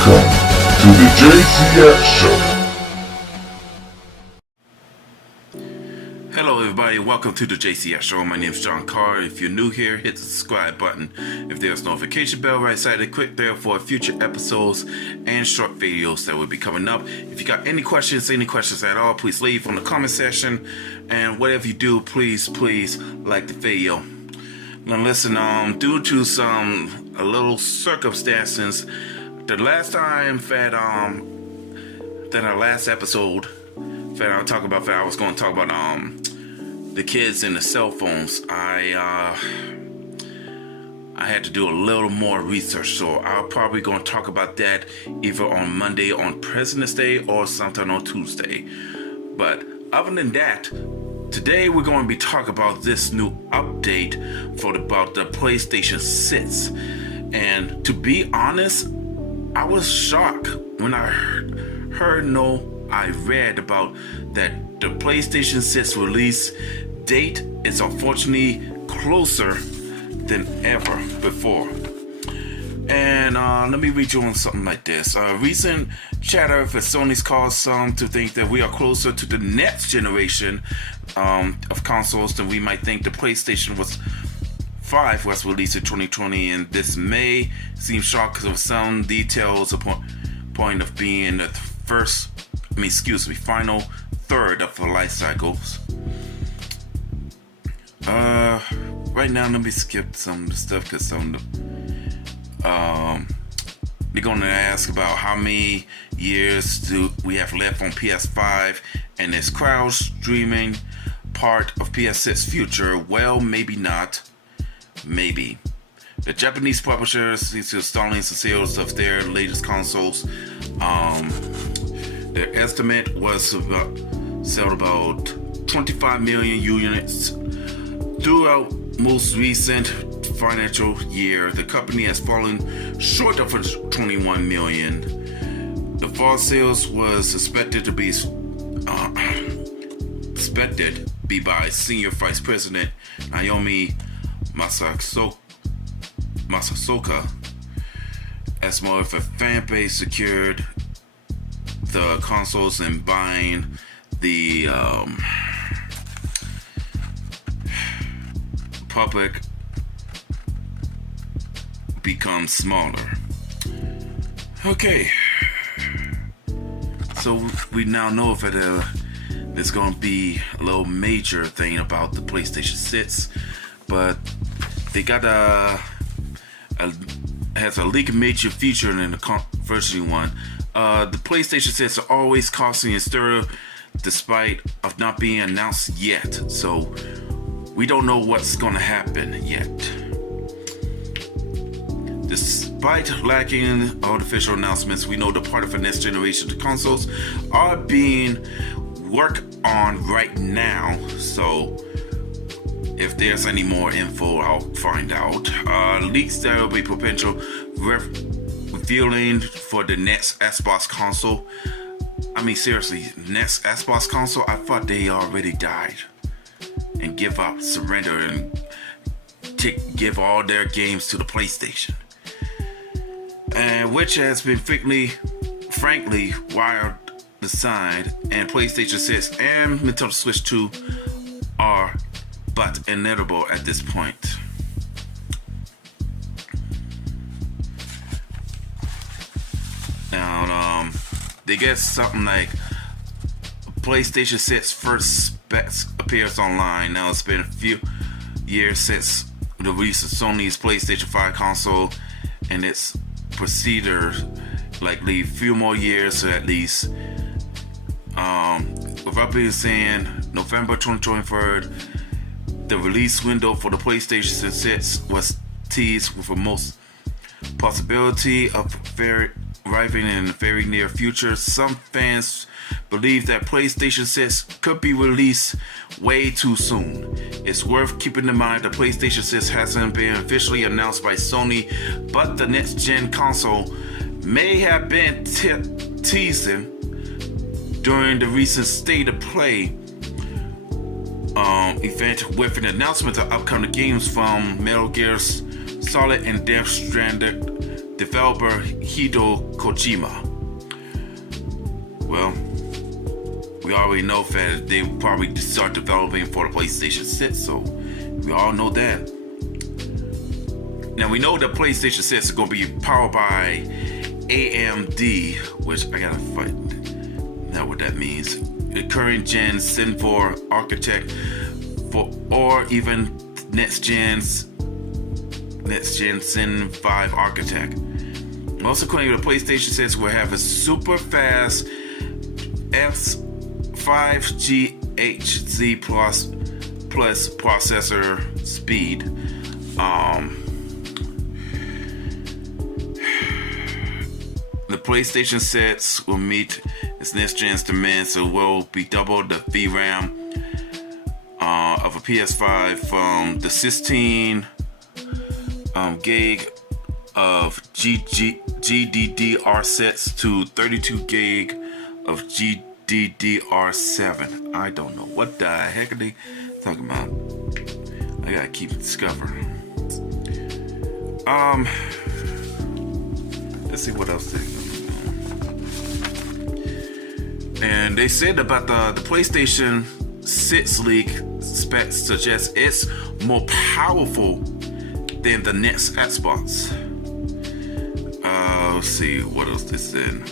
Welcome to the JCX Show. Hello everybody, welcome to the JCX Show. My name is John Carr. If you're new here, hit the subscribe button. If there's notification bell right side, click there for future episodes and short videos that will be coming up. If you got any questions at all, please leave on the comment section. And whatever you do, please like the video. Now listen, due to a little circumstances, the last time that our last episode I was going to talk about the kids and the cell phones. I had to do a little more research, so I'm probably going to talk about that either on Monday on President's Day or sometime on Tuesday. But other than that, today we're going to be talking about this new update about the PlayStation 6. And to be honest, I was shocked when I read about that the PlayStation 6 release date is unfortunately closer than ever before. And let me read you on something like this. Recent chatter for Sony's caused some to think that we are closer to the next generation of consoles than we might think. The PlayStation 5 was released in 2020, and this may seem shocking because of some details upon point of being the final third of the life cycles. Right now, let me skip some of the stuff because they're going to ask about how many years do we have left on PS5 and is crowd streaming part of PS6 future? Well, maybe not. Maybe. The Japanese publishers is installing some sales of their latest consoles. Their estimate was sold about 25 million units throughout most recent financial year. The company has fallen short of 21 million. The fall sales was expected to be by Senior Vice President Naomi Masasoka, as more of a fan base secured the consoles and buying the public becomes smaller. Okay, so we now know that there's going to be a little major thing about the PlayStation 6, but they got has a leaked major feature in the version 1. The PlayStation 6 are always costing a stir despite of not being announced yet, so we don't know what's going to happen yet. Despite lacking artificial announcements, we know the part of the next generation of consoles are being worked on right now, so if there's any more info, I'll find out. Leaks there will be potential revealing for the next Xbox console. I mean, seriously, next Xbox console? I thought they already died and give up, surrender, and give all their games to the PlayStation, and which has been frankly wired aside. And PlayStation 6 and Nintendo Switch 2 are but inevitable at this point. Now, they get something like PlayStation 6 first specs appears online. Now, it's been a few years since the release of Sony's PlayStation 5 console, and its procedures likely a few more years at least. Without being saying, November 2023, the release window for the PlayStation 6 was teased with a most possibility of arriving in the very near future. Some fans believe that PlayStation 6 could be released way too soon. It's worth keeping in mind that PlayStation 6 hasn't been officially announced by Sony, but the next gen console may have been teasing during the recent State of Play event with an announcement of upcoming games from Metal Gear Solid and Death Stranding developer Hideo Kojima. Well, we already know that they will probably start developing for the PlayStation 6, so we all know that. Now we know the PlayStation 6 is going to be powered by AMD, which I gotta know what that means. The current gen Zen 4 architect or even next gen Zen 5 architect. Also claiming the PlayStation 6 will have a super fast F5GHz plus processor speed. The PlayStation 6 will meet its next gen's demands, so will be double the VRAM of a PS5 from the 16 gig of GDDR6 to 32 gig of GDDR7. I don't know what the heck are they talking about. I gotta keep discovering. Let's see what else they. And they said about the PlayStation 6 leak specs suggest it's more powerful than the next Xbox. Let's see what else they said.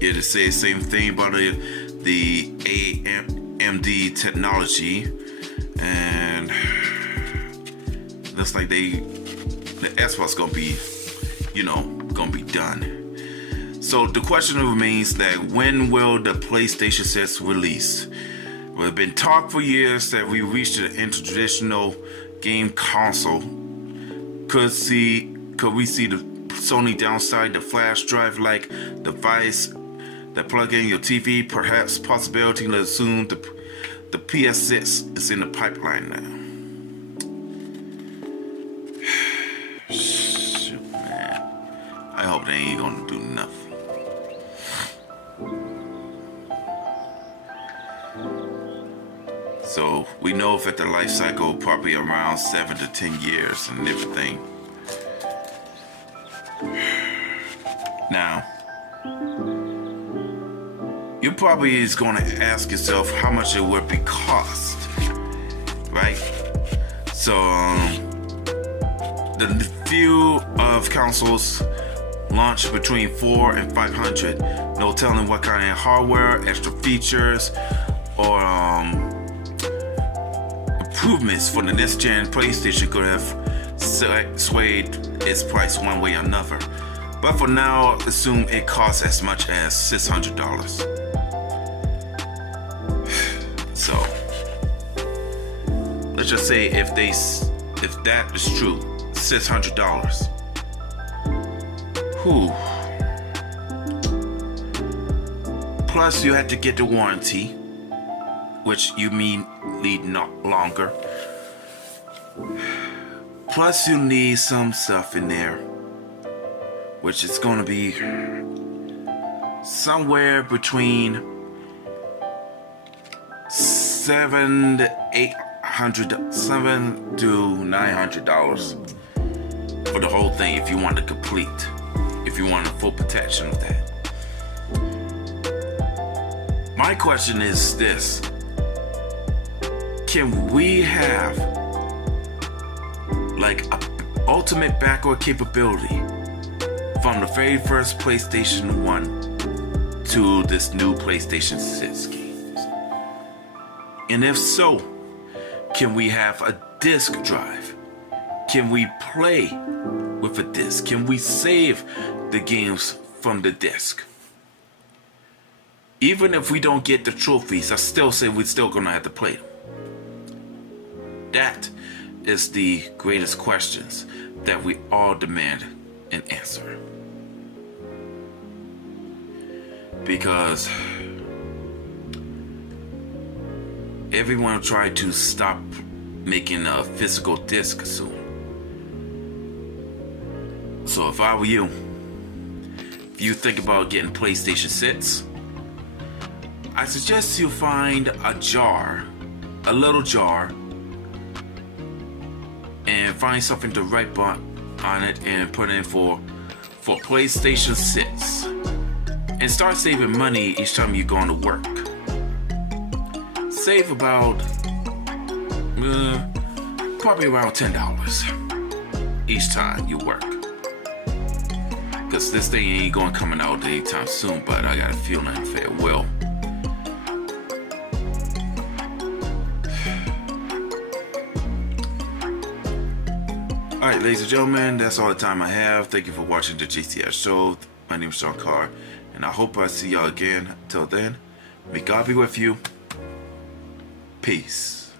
Yeah, they say the same thing about the AMD technology, and looks like the Xbox gonna be, gonna be done. So the question remains that when will the PlayStation 6 release? Well, it's been talk for years that we reached an intertraditional game console. Could we see the Sony downside the flash drive like device that plug in your TV? Perhaps possibility to assume the PS6 is in the pipeline now. Shoot, man. I hope they ain't gonna do nothing. So we know that the life cycle probably around 7 to 10 years and everything. Now, you probably is going to ask yourself how much it would be cost, right? So the few of consoles launch between 4 and 500. No telling what kind of hardware, extra features, or improvements for the next gen PlayStation could have swayed its price one way or another. But for now, assume it costs as much as $600. So let's just say if that is true, $600. Whew. Plus you had to get the warranty, which you need not longer. Plus you need some stuff in there, which is going to be somewhere between $700 to $900 for the whole thing if you want to complete, if you want a full protection of that. My question is this: can we have like a ultimate backward capability from the very first PlayStation 1 to this new PlayStation 6 games? And if so, can we have a disk drive? Can we play with a disk? Can we save the games from the disk? Even if we don't get the trophies, I still say we're still gonna have to play them. That is the greatest questions that we all demand an answer. Because everyone tried to stop making a physical disc soon. So if I were you, if you think about getting PlayStation 6, I suggest you find a jar, a little jar, and find something to write on it and put in for PlayStation 6. And start saving money each time you're going to work. Save about probably around $10 each time you work. Cause this thing ain't going coming out anytime soon, but I got a feeling if it will. Alright, ladies and gentlemen, that's all the time I have. Thank you for watching the JCX show. My name is Sean Carr, and I hope I see y'all again. Till then, may God be with you. Peace.